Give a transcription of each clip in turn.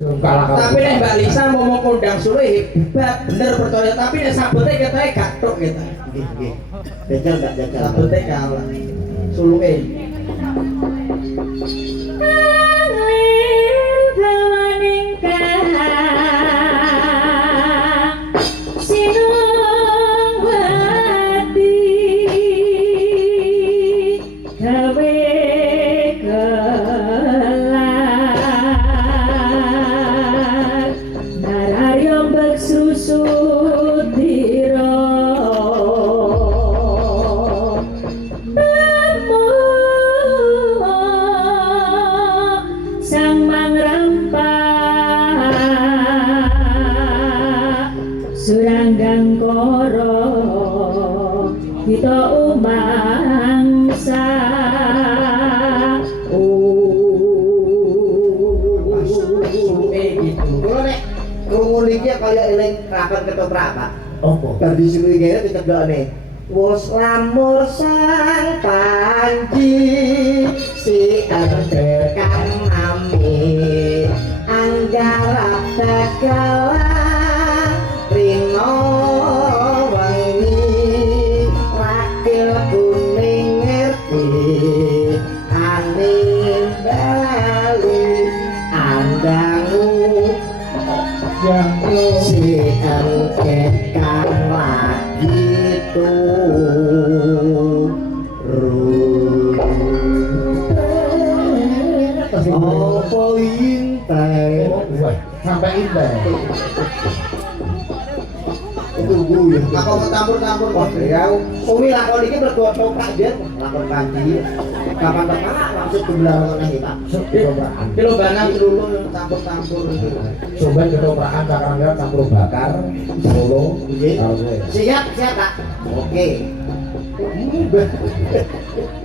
Tapi nek Mbak Lisa mau kondang suluh hebat bener percaya tapi nek sabote ketoke gak tok gitu. Nggih, nggih. Jajal enggak jajal. Sabote kalah. Suluhe. Suranggang koro kita umangsa Gitu. Kalau nek krungu iki kaya eling rapat ketoprak, Pak. Apa? Bar disuruhi kene diceglokne. Wos lamur sang Panji si ender kang nami anggarap tegalan rino wengi wakil kuning ngerti angin bali andangu yang si engket kang lagi apa intai Sampai indah. tunggu ya aku campur-campur kok ya umi lakon iki mergo toprak dia lakon Panji kapan tepak langsung gelar ngene Pak Kilo banang dulu campur-campur itu. Coba ketoprakan cakrangan campur bakar Solo Nggih. karo kowe. siap Pak oke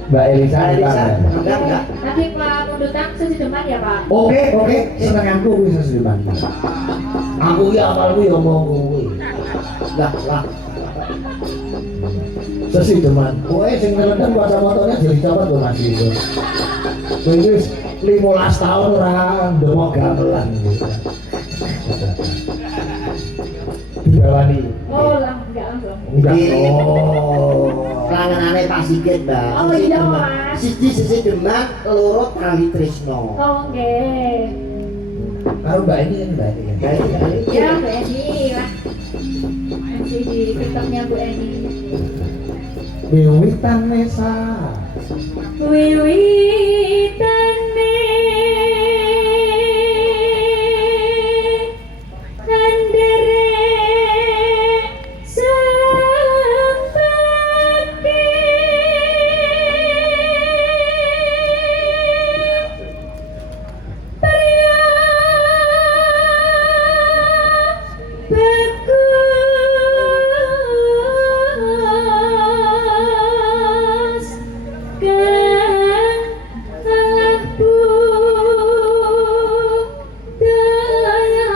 Mbak Elisa enggak nanti Pak Mundutan sesi depan ya Pak. Oke, seneng aku bisa sediman. Aku ya awalku ya ngomong kuwi. lah Sesi deman. Kowe sing ngelendang kacamata jadi copot kok masih itu. Kowe wis 15 tahun ora ndemok gamelan gitu. Diwani. Oh enggak langsung. Enggak. Iya. Oh. Langenane Pak Sigit Mbak Oh, Sisi iya, Demak. Mas. Sisi Demak loro kali Trisno Oh nggih. Karo Mbak ini kan Mbak ini. Ya Bu Eni lah. Masih di TikToknya Bu Eni. Wiwitan Nesa. Wiwitane nandere sampake pria bagus kan telah budaya.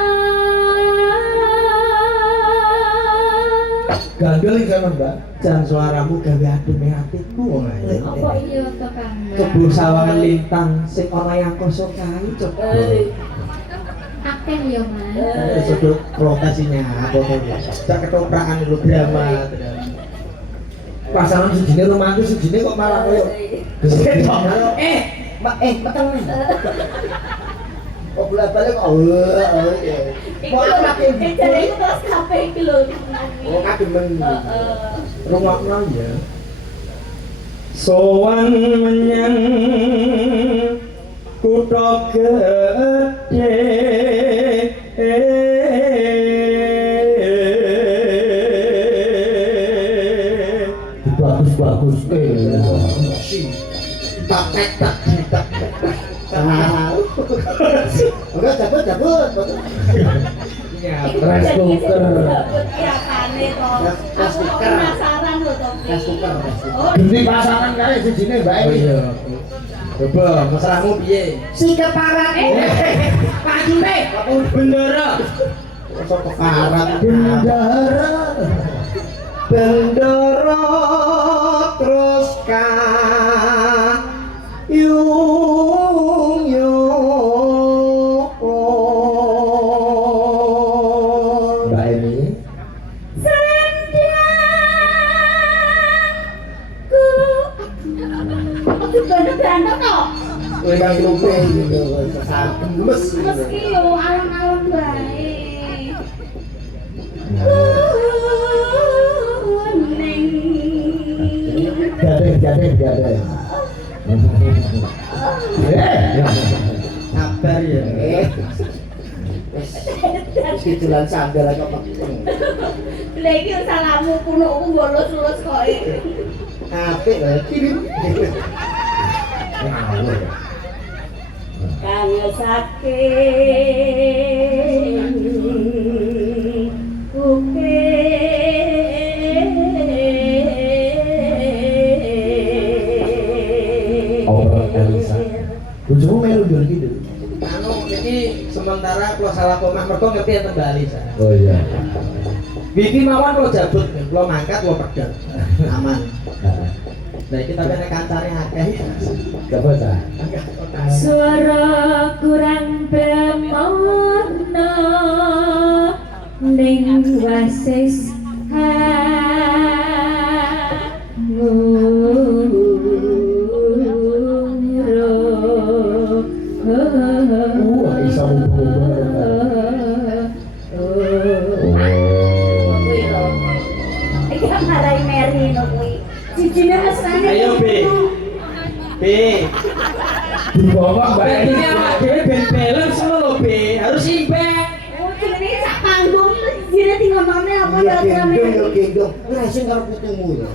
Gandel iki kan Mbak. Jan suaramu gawe ademe atiku. Apa iya to Kang? Kebun sawangan lintang sing ana yang kosong kae coba. Akeh ya Mas. Sudut lokasinya apa tuh? Cak ketoprakan lu drama. Pasangan sejine romantis sejine kok malah koyo peteng kok bolak-balik kok mau lagi Jadi itu terus kafe iki lho. oh kademen Rungokno ya. Sowan menyang kutha gedhe bagus-bagus tak udah cabut Ya, rice cooker Aku kok penasaran lho to. Rice cooker. Oh, Genti pasangan kae sejine Mbak oh iki. iya. Coba mesramu piye? Si keparat Pak Jute, bendera. kok keparat Bendera bendera terus yung ki yo alon-alon bae. Ning Jadeh. Sabar ya. Wis dijulan sandal kok penting. lha iki salahmu punukku bolos-bolos kok. Apik lho. Ngawur. Kang saking Elisa. Bojomu melu yo iki. Anu iki sementara kula salah omah mergo ngerti enten Mbak Alisa. Oh iya. Bibi mawon kula jabut, kula mangkat kula pedhot. Aman. Nah iki tapi nek kancane akeh. Gak apa-apa. suara kurang bemono ning wasis Isa Iki marai Mary no kuwi. Cijine mesrane. Ayo B. B. di bawah Mbak Berarti Eni. awak dhewe ben balance lho B, harus imbang. Oh, ini sak panggung dene tinggal ngomongnya apa Iya ya rame. gendong yo gendong. Ora sing karo putumu yo.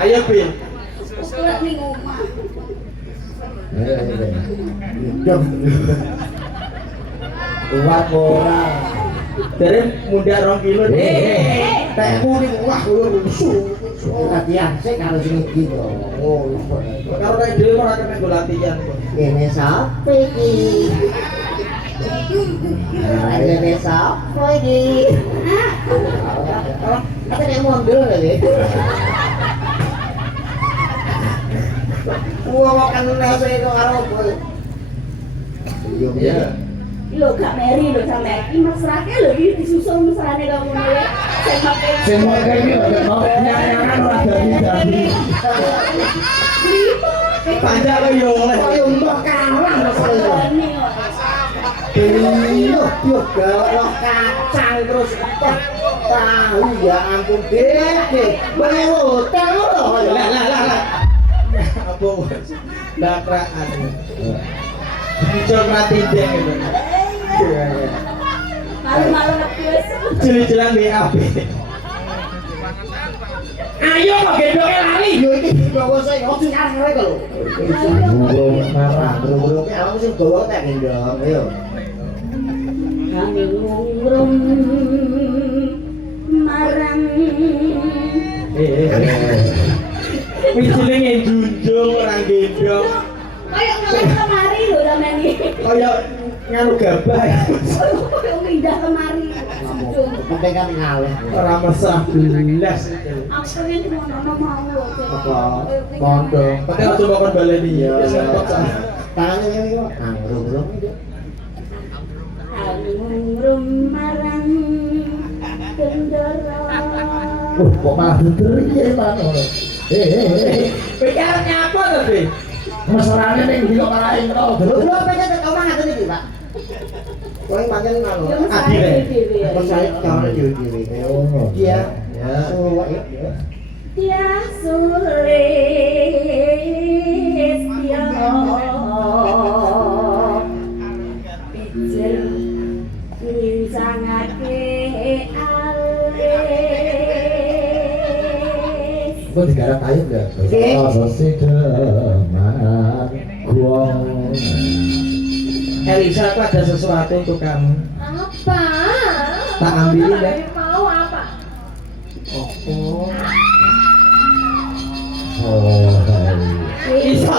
Ayo B. Surat ning omah. Gendong. Kuat ora. Dari muda 2 kilo deh. Tekmu ning wah koyo rusuh. Latihan sik karo sing iki to. Oh, Karo kayak dhewe ora kena go latihan kok. ini sapa iki? Ini sapa iki? Kata nek mondel lho. Wong kan nase karo apa? Iya. Lho gak Mary lho sampe iki mesrake lho iki disusul mesrane kamu dhewe. Sing make Sing mau kayak gini, mau nyanyian ora jadi. Panjang kok yo oleh. Kaya mbok kalah mesele. Ini kok. Iya, yo galak kacang terus tahu ya ampun dek. Baru tahu loh. Lah. Apa wes? Dakraan. Dicol mati dek itu. Malu-malu ngepius. Jeli-jelan BAB. Ayo kok gendongnya lali. Yo iki dibawa saya ojo ngarep lho. Burung marah. Bro-bro ki awakmu sing bawa tak gendong. Ayo. Kami ngungrum marang Wis jenenge junjung ora gendong. kayak ngomong kemari lho sampean iki. Kaya nganu gabah. Kayak pindah kemari. Penting kan ngalih. Ora mesra belas. Aku pengen ngono mau lho. Apa? Pondok. Tapi aja bakon baleni ya. Wis repot sama. Tangannya ngene kok. Bro-bro iki. Ngungrum marang gendara. Kok malah denderi ya Pak. Pikir nyapa to, Be? Mesrane ning ndi kok malah ento. Lho pengen tek omah ngaten iki, Pak. Kowe pancen ngono. Ya mesti Adile. dhewe. Terus saya kawan dhewe-dhewe. Iya. Ya. Suwek ya. Dia sulis dia pijer nincangake alis. Kok digarap ayo enggak? Rasa sideman guong. Elisa, aku ada sesuatu untuk kamu. Apa? Tak ambilin, ya. Mau apa? Oh. Oh. Iso.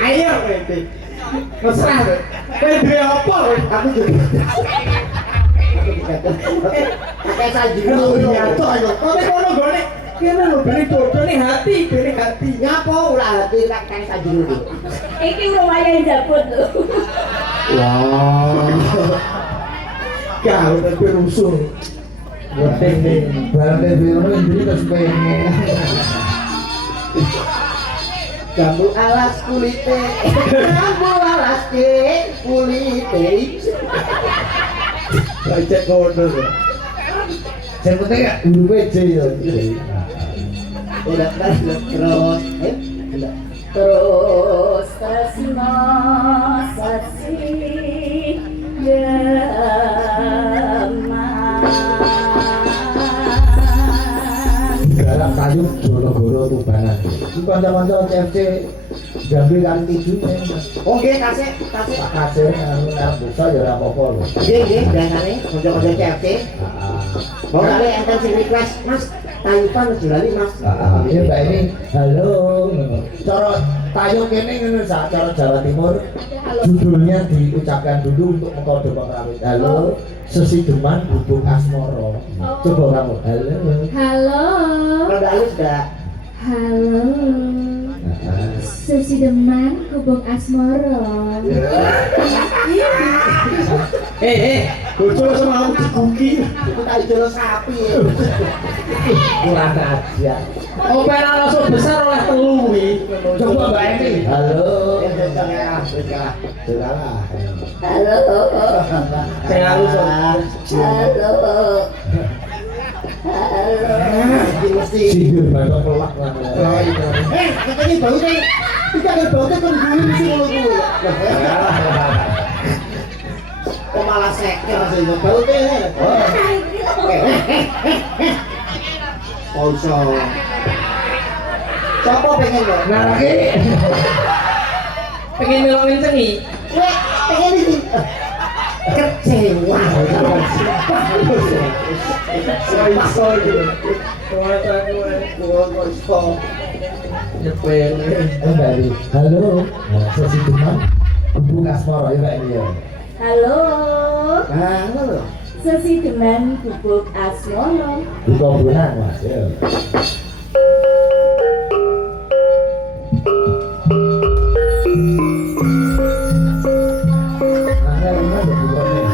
Ayo, Be. Mesra, Be. Kowe duwe apa? Aku juga. Pakai sajiro nyato ayo. Kowe kono gone. Kene lho beli dodo ning hati, beli hati. Nyapa ora hati tak kae sajiro iki. Iki rumahnya jabut lho. Wah. Kau tapi rusuh. Penting nih. Barang biru ini jadi terus pengen. jambu alas kulite jambu alas kulite Cek kono. Yang penting ya huruf J ya. udah terus Terus tresno sasi geman. Garap kayu Jonogoro Tubanan. Itu kanca-kanca CFC Jambi kan tijunya. oke kasih Tak kasih nang buka ya ora apa-apa lho. nggih biasane konco-konco CFC mau kali enten sing request mas tayupan jurali mas Ini Mbak ini halo. Cara tayung ini ngono cara Jawa Timur. Judulnya diucapkan dulu untuk mengkode pengrawit. Halo, sesideman bubuk asmoro. Coba kamu. Halo. Halo. rada halus dah Halo. Sesideman hubung asmoro. Bocor sama aku digugi. itu tadi jolo sapi Kurang aja. Opera rasa besar oleh telu wi. Coba Mbak Eni. Halo. Segala. Halo. Sing halus. Halo. Mesti. Sindir batok pelak lah. Katanya bau nih. Kita kan bau kan dulu mesti mulu. Kok malah seker sih bau teh. Oso. Siapa pengen lo? Nah lagi. Pengen melongin cengi. Weh, pengen ini. Kecewa. Iso gitu. Kuasa gue. Nyepel. Mbak Eni. Halo. Sesideman bubuk asmoro ya Mbak Eni ya. Halo. Halo. Sesideman bubuk asmoro. Buka bunang Mas ya. Angel ini ada bukunya.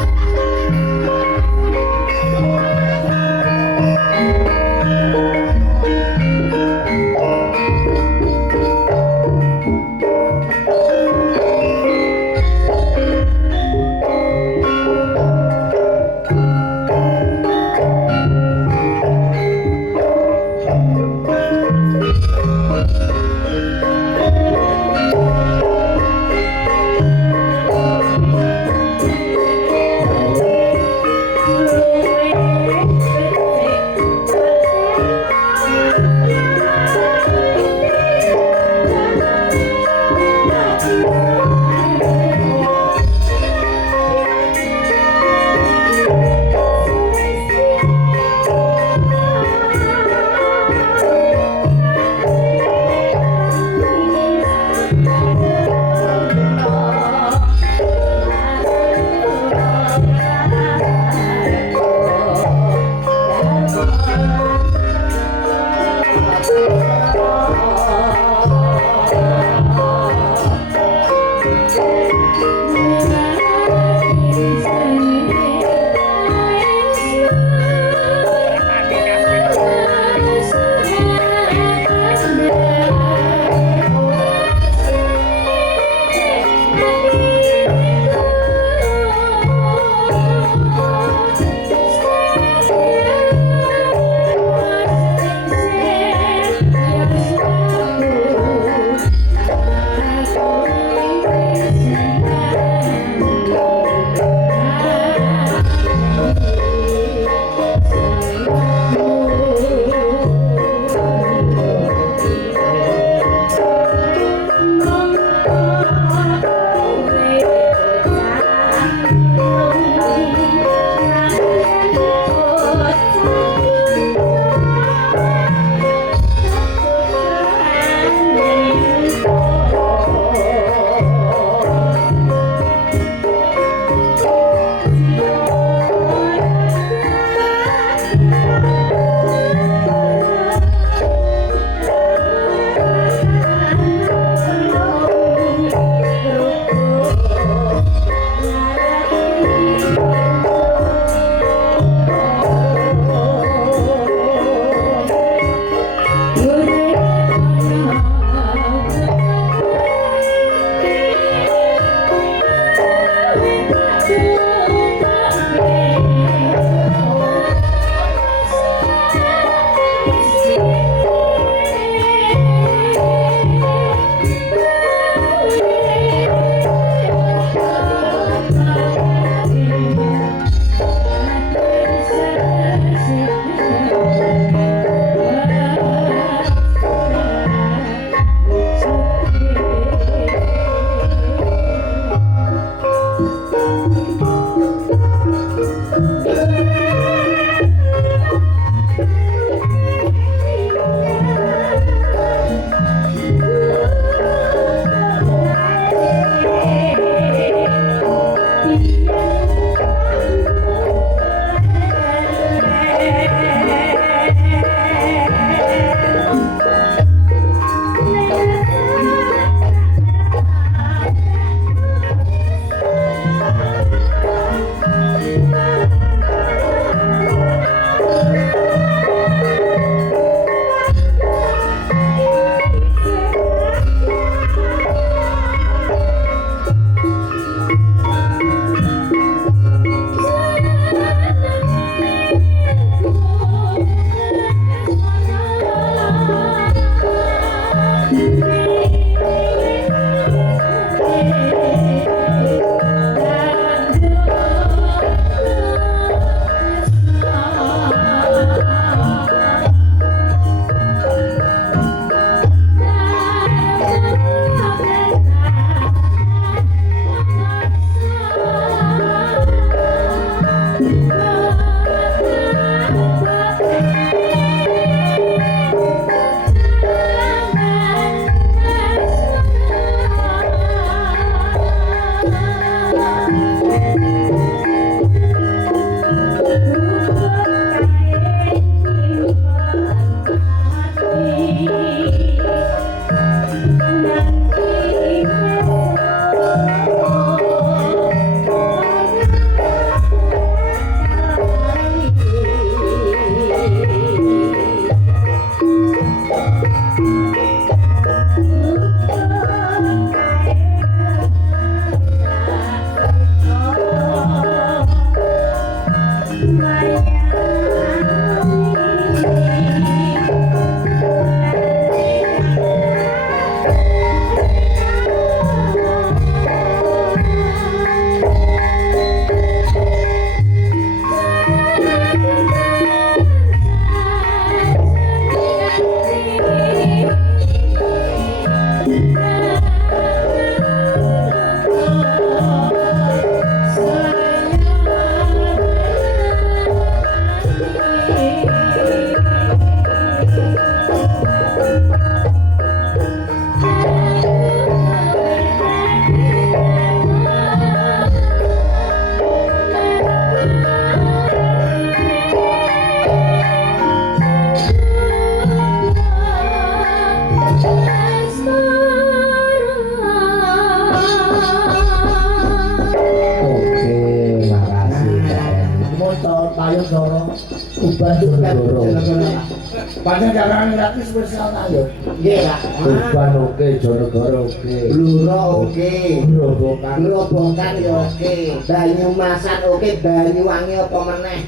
Panjang carane gratis spesial ayo. Nggih, Pak. Kurban oke, Jonegoro oke. Bluro oke. Grobogan. Grobogan ya oke. Banyumasan oke, Banyuwangi apa meneh?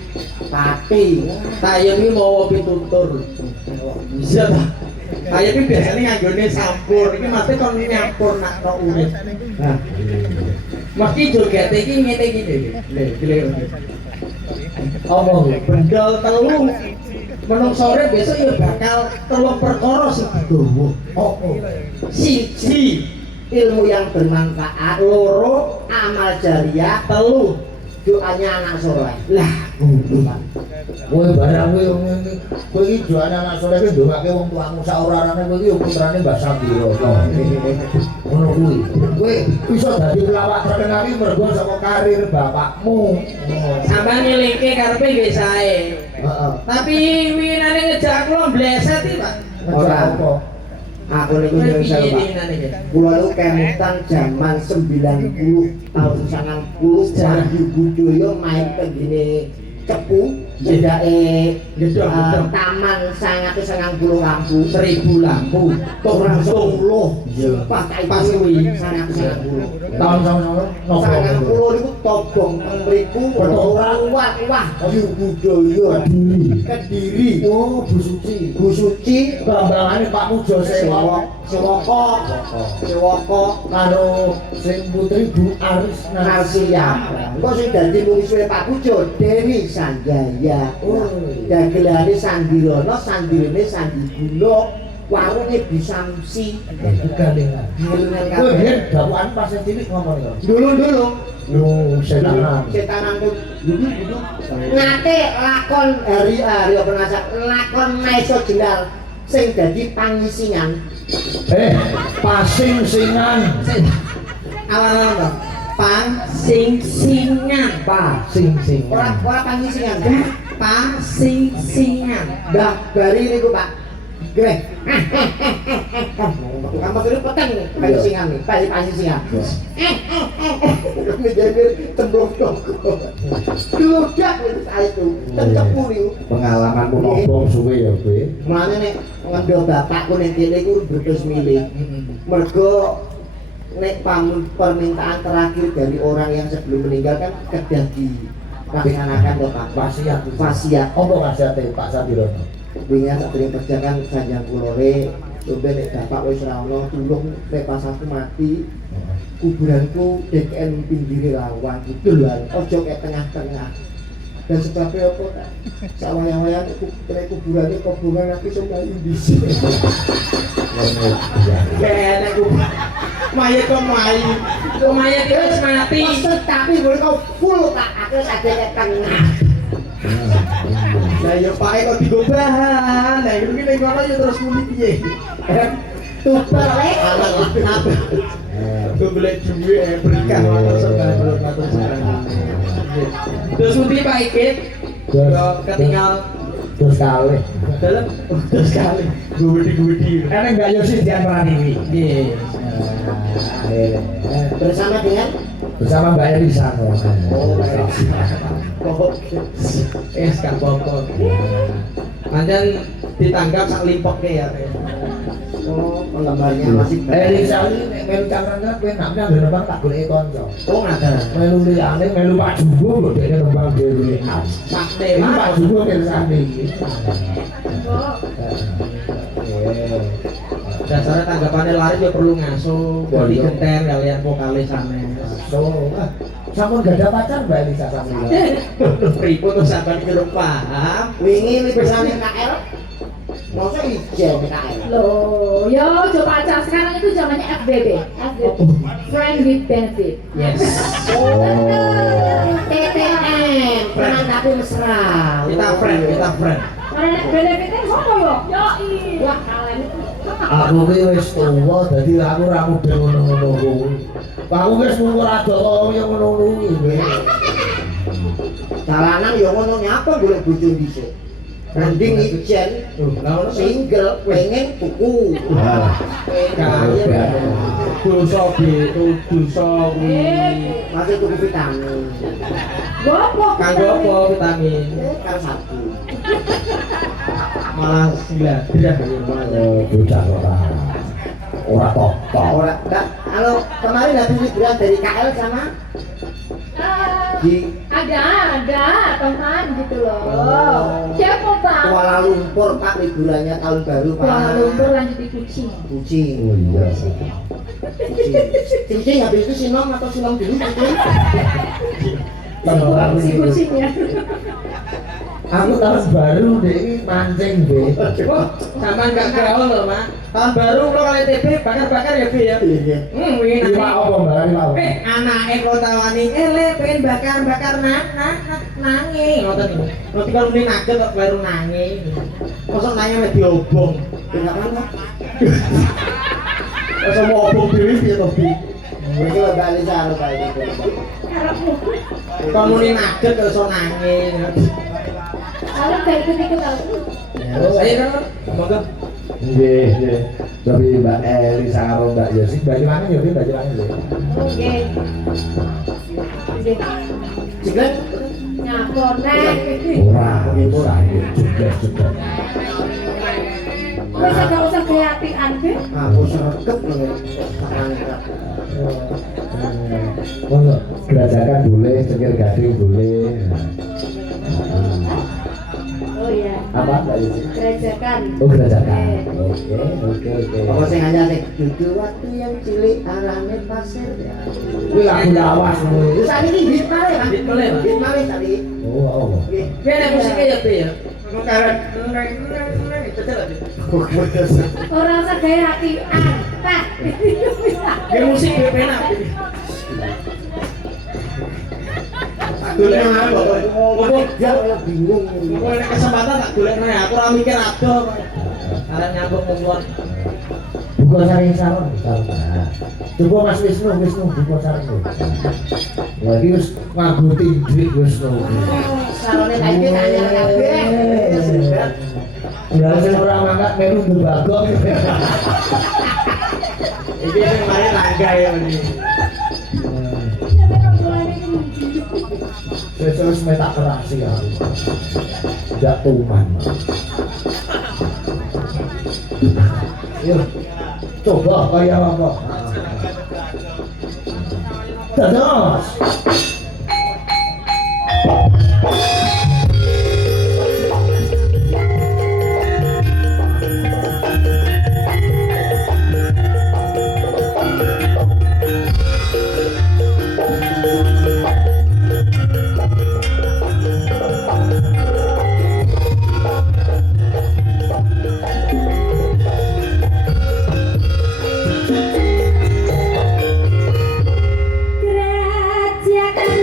Pati. Tayo iki mau pitutur. Bisa ta? Tayo iki biasane nganggone sampur. Iki mate kon nyampur nak tok urip. Nah, Mesti joget iki ngene iki lho. Lho, Apa kuwi? bendol telu menung sore besok ya bakal telung perkara sing digawa. oh. Siji, Ilmu yang bermanfaat, loro, amal jariah, telu, doanya anak soleh. Lah, Kowe barang kowe ngene. Kowe iki doane anak soleh iki ndongake wong tuamu sak ora-orane kowe iki yo putrane Mbah Sambiro. Ngono kuwi. Kowe iso dadi pelawak terkenal iki mergo saka karir bapakmu. sampeyan ngelingke karepe nggih sae. Heeh. Tapi winane ngejak kula bleset iki, Pak. Ora. Apa? aku niku Kowe nyuwun piye sewu, Pak. dinane iki? Kula niku kemutan zaman 90 tahun 90 Wahyu Budaya main teng gene Cepu jedake Gedhong, gedhong. taman 990 lampu 1000 lampu. orang 10 Iya. pas Pas kuwi. 990 tahun sama nopo 90 niku tobong mriku Pertukaran. wah ayo budaya Kediri oh Bu Suci Bu Suci bambangane Pak Mujo Sewa Sewoko karo sing putri Bu Aris Narsia kok sing dadi musuhe Pak Pujo Dewi Sanjaya dan gelane Sandirono Sandirene Sandiguna warunge Bisamsi gandengan kowe biyen dapukan pas cilik ngomong ya dulu lu setanan setanan tuh dulu ngate lakon hari apa nasa lakon Maiso Jendal sing dadi pangisingan pasing-singan Awan-awan to. Pasing-singan. pasing-singan ora pangisingan Pasing-singan. dah bari niku Pak Greh kamu kira peteng nih pangisingan nih pangisingan menjadi cemplung toko dulu dak saya itu tencepu nih pengalamanmu nombong suwe ya Be mulanya nek ngendho bapakku ning kene iku betus milih mergo nek permintaan terakhir dari orang yang sebelum meninggal kan kedah dilaksanakan to Pak wasiat apa wasiate Pak Sandirono wingi sak dereng kerja kan sanjang kulore sampe nek bapak wis ora ono tulung nek pas aku mati kuburanku DKN pinggire lawan gitu lho ojo ke tengah-tengah dan sebabnya apa tak sawaya-waya kuburane kobongan aku iso mlayu dhisik Kene ku. Mayat kok mlayu. Kok mayat iki wis mati. tapi mereka full tak aku sadhe ke tengah Lah ya Pak kok digo bahan. Lah iki ning kono ya terus muni piye? tupele Tuh beli duit berikan matur sekali belum matur sekali. Terus nanti Pak Ikit ketinggal terus kali dalam terus sekali gudi. eneng gak yo sih diantarani iki Nggih. bersama dengan bersama Mbak Elisa oh Gak apa-apa. Pancen ditanggap sak limpoke ya. penggemarnya masih Elisa ini nek melu cangkrang kowe nak nang nembang tak goleki kanca Oh ngaten. melu liyane melu Pak Jumbo lho dhek nembang dhewe Sakte ini Pak Jumbo kersane iki dasarnya tanggapannya lari ya perlu ngasuh body genten kalian vokalis sanes so sampun gak ada pacar Mbak Elisa sampeyan pripun tuh sampean iki paham wingi bersama KL masa ijen KL Loh, yo coba pacar sekarang itu zamannya FBB, Friend with Benefit. yes TTM teman tapi mesra kita friend Karena benefitnya apa yo? Yoi. Wah kalian itu. aku ki wis tuwa dadi aku ora mudeng ngono-ngono kuwi aku wis mung ora dono yo ngono kuwi jalanan ya ngono nyapa golek bojo dhisik Branding ijen single pengen tuku kaya dosa gitu dosa masih tuku vitamin Gopo. kanggo apa vitamin kan satu malah gladrah bocah ora tok orang kalau kemarin habis liburan dari KL sama di Ada teman gitu loh. Kepo Pak. Kuala Lumpur Pak liburannya tahun baru Pak. Kuala Lumpur lanjut di Kucing. Kucing. oh iya Kucing habis itu sinom atau sinom dulu kucing? Si kucing ya. aku tahun baru deh ini mancing deh sama nggak gaul loh mak tahun baru lo kali TB bakar ya Bi ya Iya. wingi lima apa mbak lima apa anake kok tawani le pengen bakar nangis ngoten niku nanti kalau ini nugget kok baru nangis kosong nanya sama diobong Enggak mana? kosong mau obong dhewe piye to Bi Mereka balik sana Pak itu. Harapmu. kalau ini nugget kok iso nangis Kalau kayak ikut-ikut aku. saya kan monggo nggih tapi Mbak Eli karo Mbak Yosi bagaimana ya bagaimana ya Oke. Jika Ngapone. Ora usah juga. Wis gak usah kreatian ke. Aku sereket lho tangan kak. Oh, gerajakan boleh, cengkir gading boleh. Oh iya. Apa Mbak Yusuf? Gerajakan. Oh, gerajakan. Oke. Apa sing aja sih dudu waktu yang cilik arane pasir ya. Kuwi lagu lawas kuwi. Wis iki hit malih Pak. Hit malih, Pak. Hit malih tadi. Oh. Nggih. Kene musiknya ya Pi ya. Kok karet itu celak. Ora usah kreatian. Tah. Ya musik gue penak. Golek apa kok? Dia kayak bingung. Kok nek kesempatan tak golekno ya, aku ora mikir ado kok. Arep nyambung ngomong. Buka saring sarung. Coba Mas Wisnu buka sarung. Wah, iki wis ngaku tindrik Wisnu. Salone lagi tanya kabeh. Ya sing ora mangkat melu ndebagong. Iki sing mari tangga ya ini. Terus metak keras ya. Tidak tuman. Yuk, coba kayak apa? Dados. Kerajaan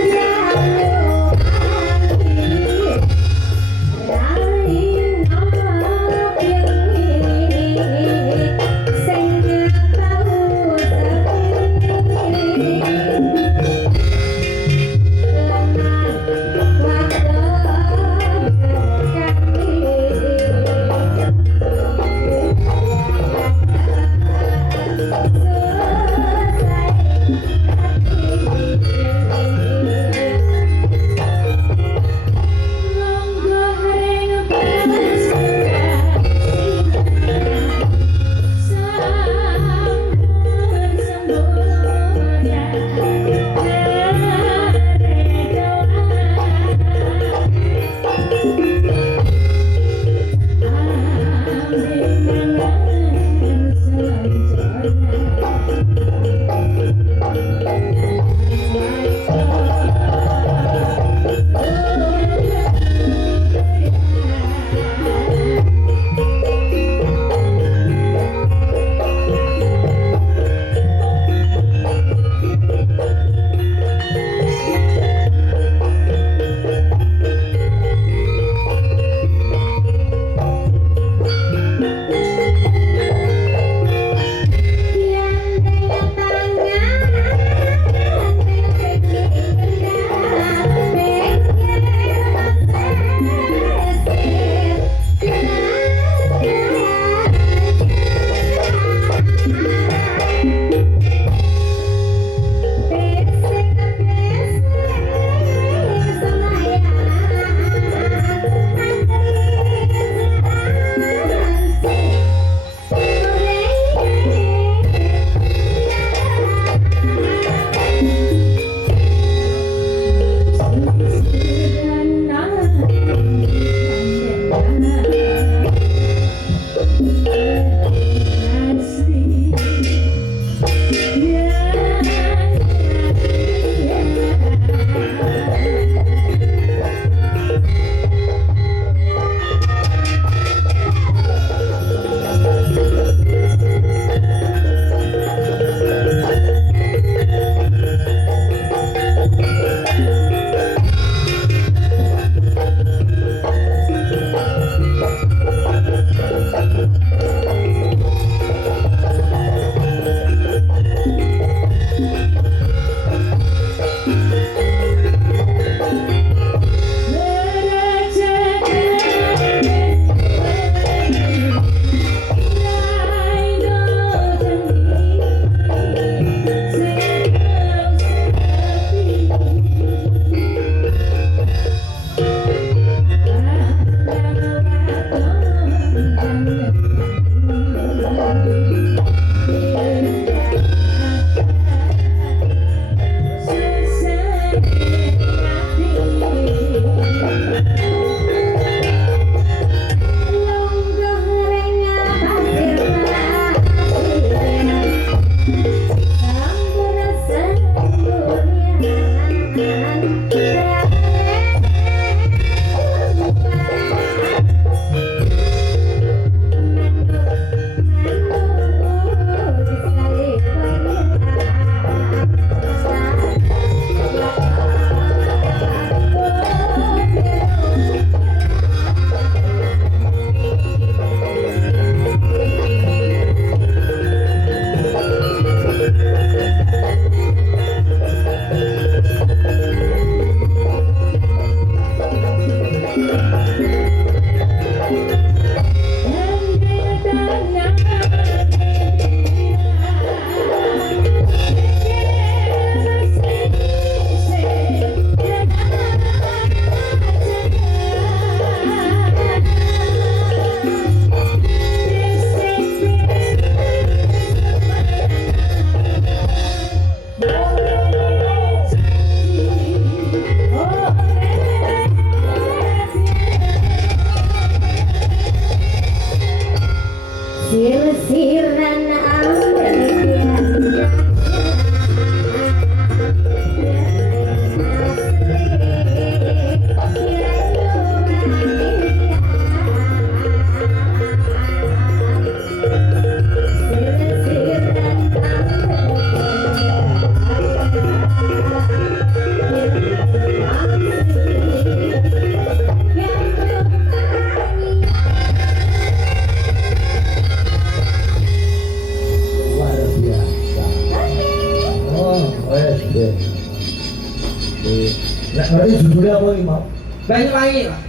Nek ngerti judulnya apa iki mau? Banyuwangi, Pak.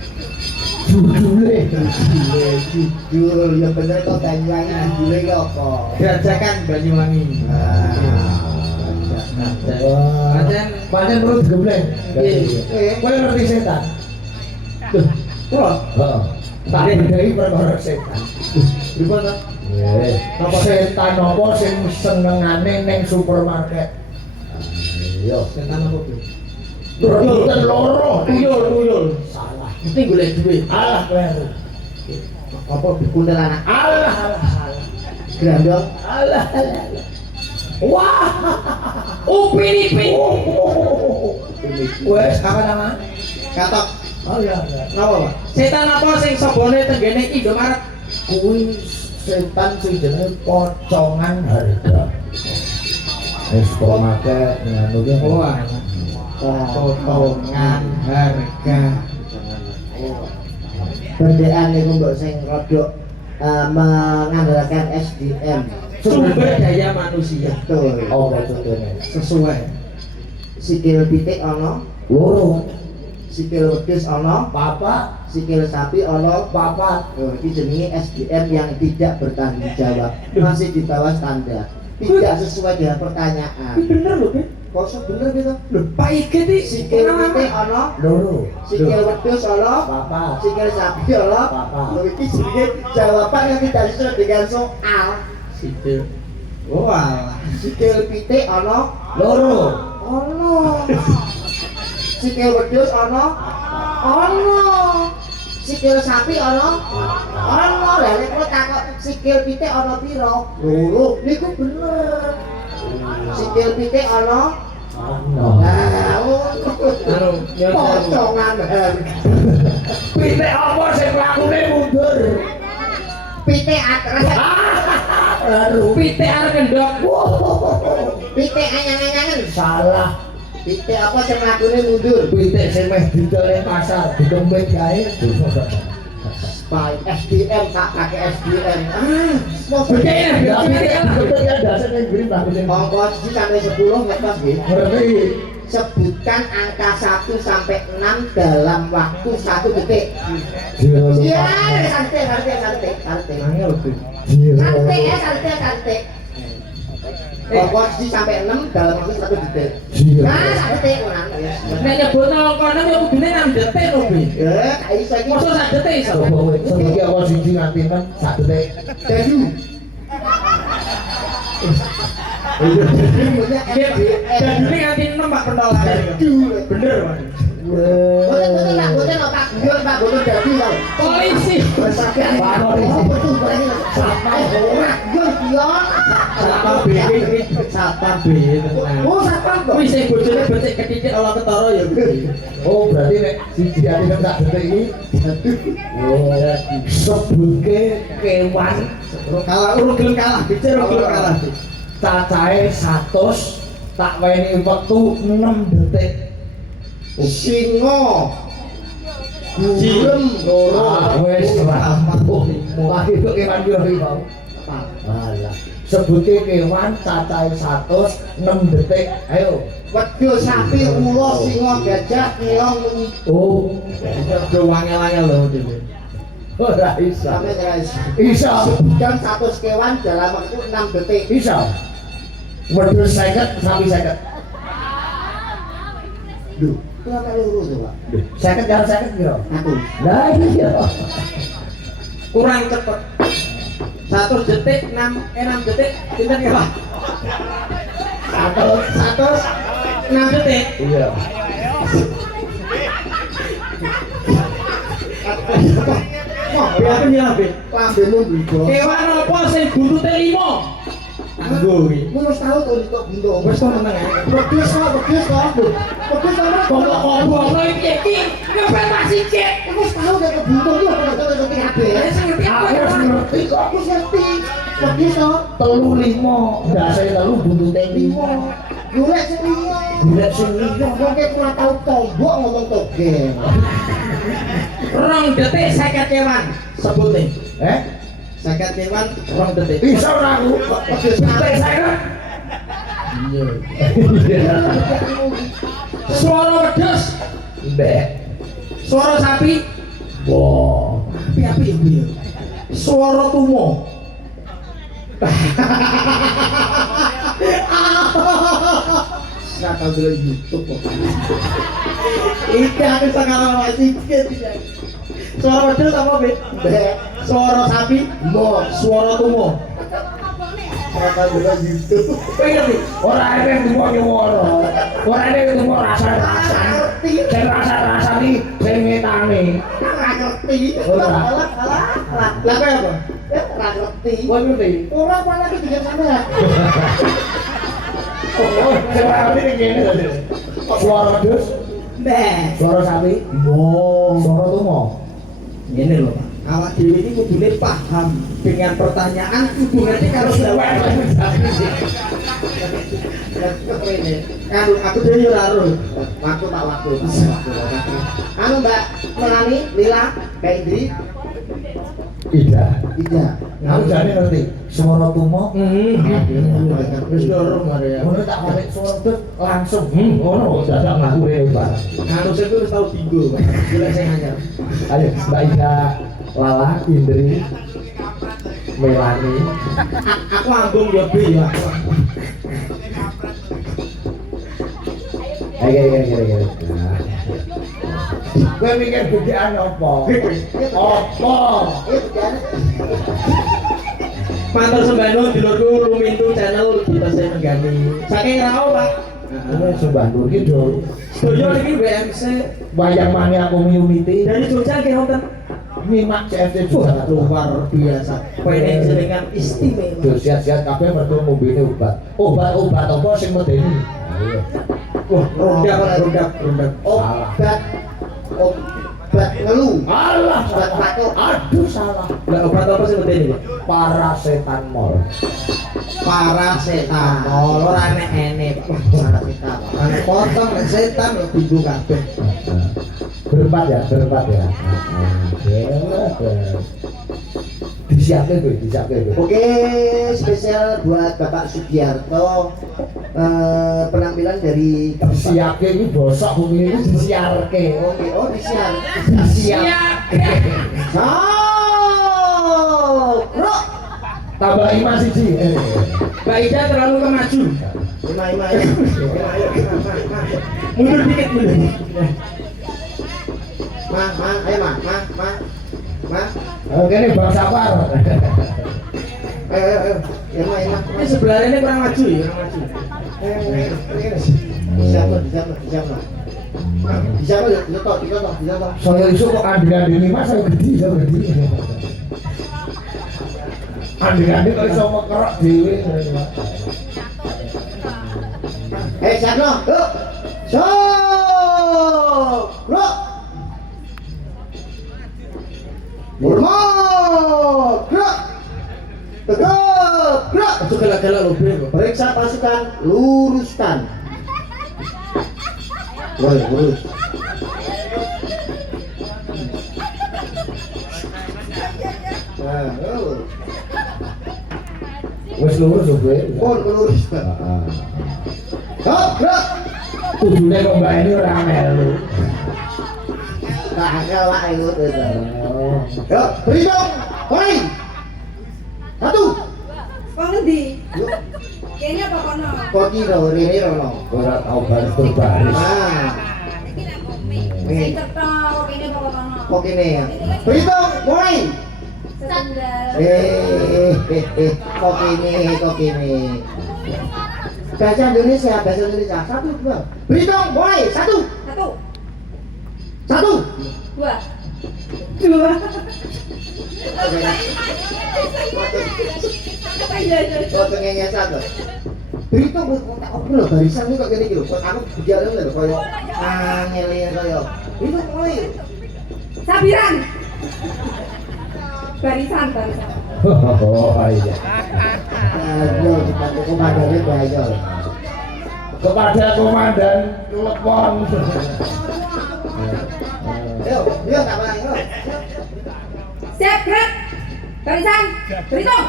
Judulnya Judul ya bener kok Banyuwangi judulnya ki apa? Gerajakan Banyuwangi. Pancen pancen perlu digembleng. Iya. Kowe ngerti setan? Duh, kula Heeh. Tak bedheki perkara setan. pripun to? Nggih. Napa setan apa sing senengane ning supermarket? Iya. Setan apa, Bu? Rebutan loro. Tuyul. Salah. Mesti golek duit. Alah kleru. Apa kuntilanak? Alah salah. Grandong. Alah. Wah. Upin-ipin. Wes kapan-kapan? Katok. Oh iya. Napa, Pak? Setan apa sing sebone tenggene Indomaret? Kuwi setan sing jenenge pocongan harga. Wis supermarket nganu ki. Oh, alah. Potongan harga. Bendekan niku mbok sing rodok mengandalkan SDM. Sumber daya manusia. Betul. Apa contohnya? Sesuai. Sikil pitik ana, Loro. sikil wedhus ana, Papa, sikil sapi ana, papa. oh, ini jenenge SDM yang tidak bertanggung jawab, masih di bawah standar, tidak sesuai dengan pertanyaan. Bener lho, Pak. Kosong bener gitu. Lho, Pak Ige iki Sikil pitik ana, Loro. sikil wedhus ana, Papa. sikil sapi ana. Papa. Lho iki jenenge jawaban yang tidak sesuai dengan soal. Situ. Oh, alah. Sikil pitik ana, Loro. ana. Sikil wedhus ana, ana. Sikil sapi ana, ana. Lah nek kowe takok sikil pitik ana pira? Loro. Niku bener. Sikil pitik ana. Nah, Anu, ya potongan harga. Pitik apa sing lakune mundur? Pitik atres. Baru. pitik arep kendhok. Pitik anyang-anyangan. Salah. Pitik apa sing mlakune mundur? Pitik sing meh didol ning pasar, dikempit kae. Baik, SDM tak pakai SDM. Mau Pitik Ya pitik dikempit ya dasar ning green bagus sing Angka 1 sampai 10 ngetos nggih. ngerti. Sebutkan angka 1 sampai 6 dalam waktu 1 detik. Zero. Iya, santai. Angel tuh. Santai. Angka 1 sampai 6 dalam waktu 1 detik. Zero. Nah, 1 detik ngono ya. Nek nyebutno angka 6 ya kudune 6 detik lho, Bi. Ya, gak iso iki. Mosok 1 detik iso. Coba weh, sebutke awal siji nganti 6 sak detik. Dadu. Dan ini nganti 6 Pak pentolane. Bener, Pak. Boten Pak, boten Pak Guyon Pak, boten dadu Pak. Polisi. Pak polisi. Betul bareng. Sampai ora Guyon Guyon. Satpam B iki satpam B tenang. Oh, satpam kok. Kuwi sing bojone becik ketitik ala ketara ya kuwi. Oh, berarti nek siji ati nang sak detik iki. Oh, sebutke kewan Urung gelem kalah, bicara urung gelem kalah. cacahe 100 tak weni wektu 6 detik. Singo. Gurem. Ah, wis lagi itu kewan yo iki mau. Alah, sebutke kewan cacahe 100 6 detik. Ayo. Wedhus, sapi, ula, singa, gajah, keong, munyi. Oh, Udah wangel-wangel lho dhewe. ora iso. Sampai guys. Iso. Sebutkan 100 kewan dalam waktu 6 detik. Iso. Wedhus 50 sapi 50. Duh, kurang kali urus Pak. 50 karo 50 piro? Aku. Lah iya. Kurang cepet. 1 detik 6 detik pinten ya, Pak? 6 detik. Iya. Wah, Biar nyerah, Bi. lambemu bligo. Kewan apa sing buntute 5? Anggo kuwi. Mun wis tau to kok buntu. Wis to meneng ae. Wedhus kok. Wedhus Ngomong-ngomong iki ngepet masih cek. Wis tau nek buntu iki ora tau ngerti kabeh. Sing ngerti Aku apa wis ya? ngerti kok. Aku ngerti. Wedhus to. 3 5. Dasare 3 buntute 5. Golek sing liya. Golek sing liya. Wong ki ora tau tombok ngomong togel. 2 detik 50 kewan sebute. 50 kewan 2 detik. Bisa ora aku? Wedhus Sampai saya. Iya. Suara wedhus Mbek. Suara sapi. Wah. Api-api ya, Bu ya. Suara tumo. Saya tahu dulu YouTube kok. Iki aku sekarang masih sikit. Suara wedhus apa, Bet? Mbek, Suara sapi. mbok, Suara tumo. saya tahu dulu YouTube. Pengen nih. Ora ada semua nyuwara. Ora ada semua rasa-rasa. Sing rasa-rasa iki sing ngetane. Ora ngerti. Ora. Alah. Lah kaya apa? Ora ngerti. Kowe ngerti? Ora apa lagi dengan sampean. Oh, sing ora ngerti iki ngene lho. Suara wedhus, Mbak. suara sapi, Wow. suara tumo. Ini loh, Pak. Awak dhewe iki kudune paham dengan pertanyaan hubungannya karo jawaban. Kan aku dhewe yo ora ero. Waktu tak waktu. Anu Mbak Melani, Lila, Kak Indri, Ida. Ida. Aku jane ngerti. Suara tumo. Wis dorong mare ya. Ngono tak balik suara wedhus langsung. Ngono dadak ngaku hebat. Anu sing wis tau dinggo, Pak. Golek sing anyar. Ayo Mbak Ida, Lala, Indri, Melani. Aku ambung yo B ya. Ayo. Kowe mikir gedean apa? Apa? Matur sembahno dulurku Lumintu channel kita sing menggani. Saking Rao, Pak. Ini sumpah nur gitu. Sedaya iki WMC Wayang Mania Community dari Jogja nggih wonten. nyimak CFD Wah, juga. luar biasa. Panjenengan istimewa. Tuh siap-siap kabeh mergo ngombene obat. Obat apa sing medeni? Ayo. Wah, rondak. Obat ngeluh. Alah, Obat batuk. aduh salah. Lah obat apa sih medeni, Pak? Paracetamol. Paracetamol ora enek-enek, Pak. Paracetamol. Ana potong nek setan lho bingung kabeh. Berempat ya. Disiapin tuh. Oke, spesial buat Bapak Sugiarto. Penampilan dari Disiapin ini bosok bumi ini disiarke. Oke, oh disiar. Bro. Tambah ima siji. Mbak Ida terlalu kemaju. Ima. Mundur dikit. Ma. Oke ini Bang Sapar. Ayo. Ima. Ini sebelah ini kurang maju ya, kurang maju. Bisa toh. Saya isu kok anding-anding ini mas saya gede. Anding-anding kok iso mekerok dewe. Sarno, yuk. So, bro. Hormat, gerak. Tegap, gerak. Itu galak-galak lho, Bro. Periksa pasukan, luruskan. Woi, lurus. Nah, lurus. Wes lurus lho gue. Pon lurus. Hop, gerak. Kudune kok mbak ini ora melu. Kagak lah ikut itu. Yuk, berhitung. Mulai. 1. Kok ngendi? Yuk, Kayaknya apa kono? koki ini rono. Ora tau baris berbaris. Nah, Sing cetok, kayaknya apa kono? koki ini ya. Berhitung. Mulai. Setunggal. Koki ini. Bahasa Indonesia. 1, 2. Berhitung. Mulai. 1. 1, 2. Potongnya 1. Berhitung aku lho barisan ini kok gini gitu. Aku berjalan lho koyo ngelihat koyo. Berhitung mulai. Sabiran. Barisan. Oh iya. Ayo kita komandannya bahaya. Kepada komandan telepon. Yuk tak balik. Siap, gerak. Barisan. Berhitung.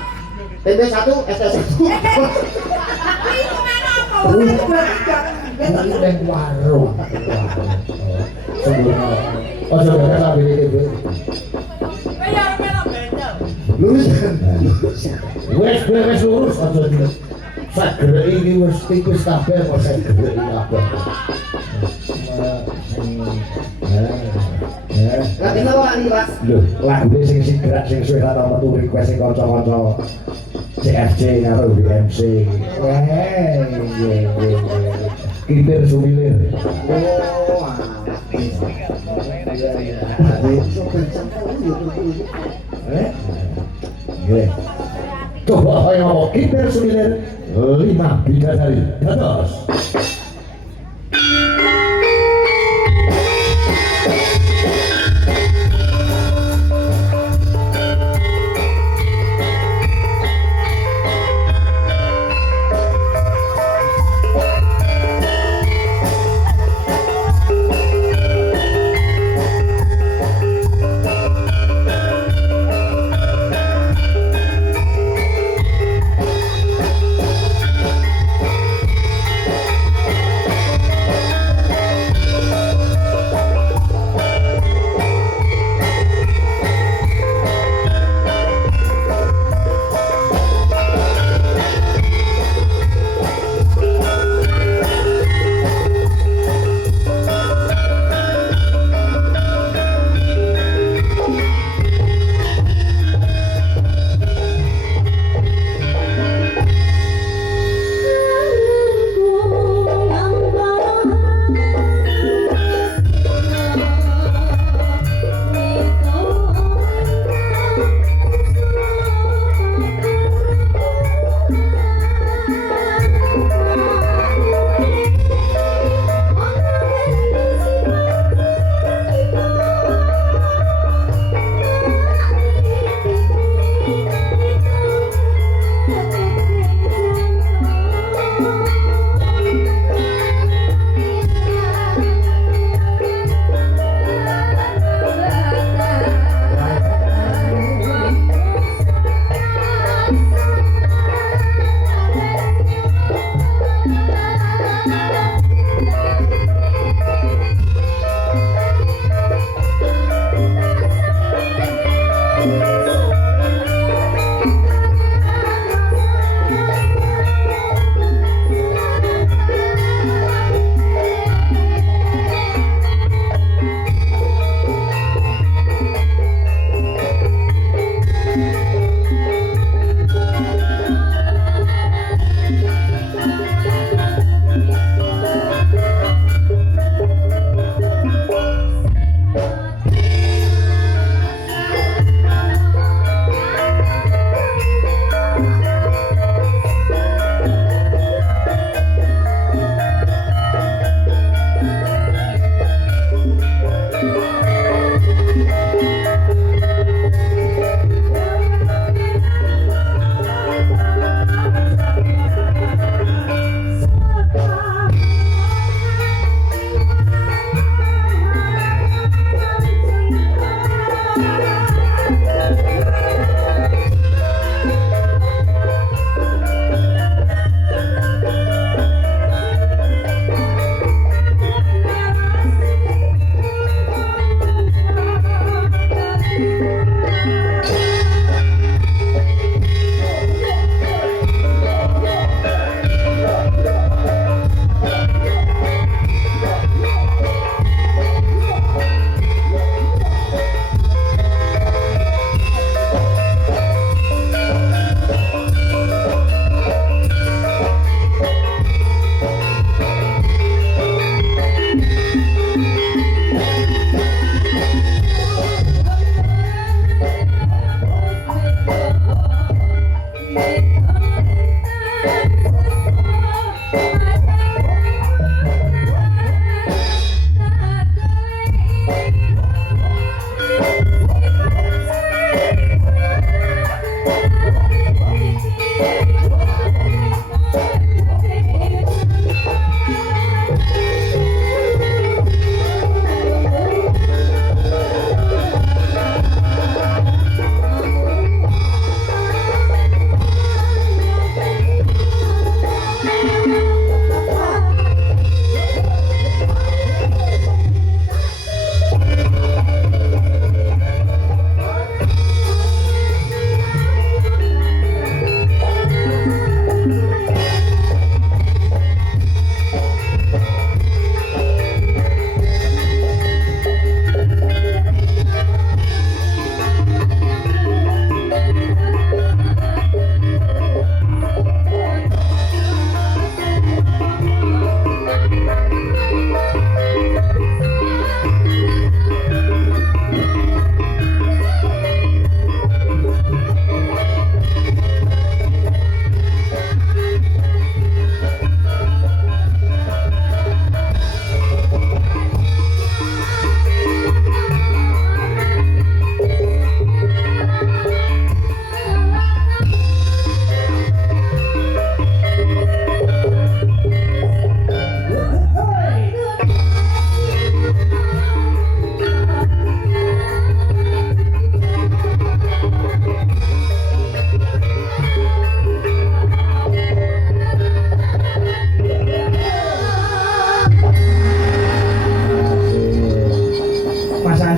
TB 1, SS 1. Hitungan apa? Udah 2, 3. Ini yang warung. sempurna. Ojo bener sampe iki, Bu. Lurus. Wes lurus aja di. Sak gerek iki wis tipis kabeh kok sak gerek iki kabeh. Lah dina kok ali, Pak? Lho, lagune sing gerak sing suwe ra tau metu request sing kanca-kanca CFC karo BMC. Kiper sumilir. Oh, iya. Sopir sampel yo tuku. Nggih. Coba kaya apa kiper sumilir 5 bidadari. Dados.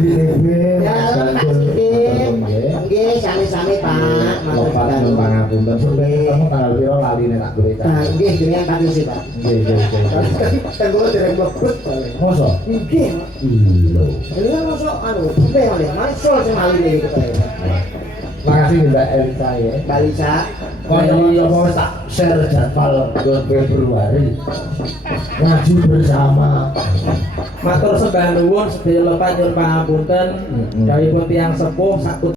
Nggih, Ya, Pak Siti. Nggih, sami-sami Pak. Lopak nyuwun pangapunten. Sampai ketemu tanggal piro lali nek tak golek. Nah, nggih jenengan Pak Yusi, Pak. Nggih, nggih, nggih. Kan kula dereng mlebet. Masa? Nggih. Lho. Ini kan masuk anu, sampe kali, mari sol sing maline iki kae. Makasih Mbak Elisa ya. Mbak Lisa. Kaya apa wis tak share jadwal bulan Februari. Ngaji bersama. Matur sembah nuwun sedaya lepat nyuwun pangapunten. Dawuhipun tiyang sepuh sak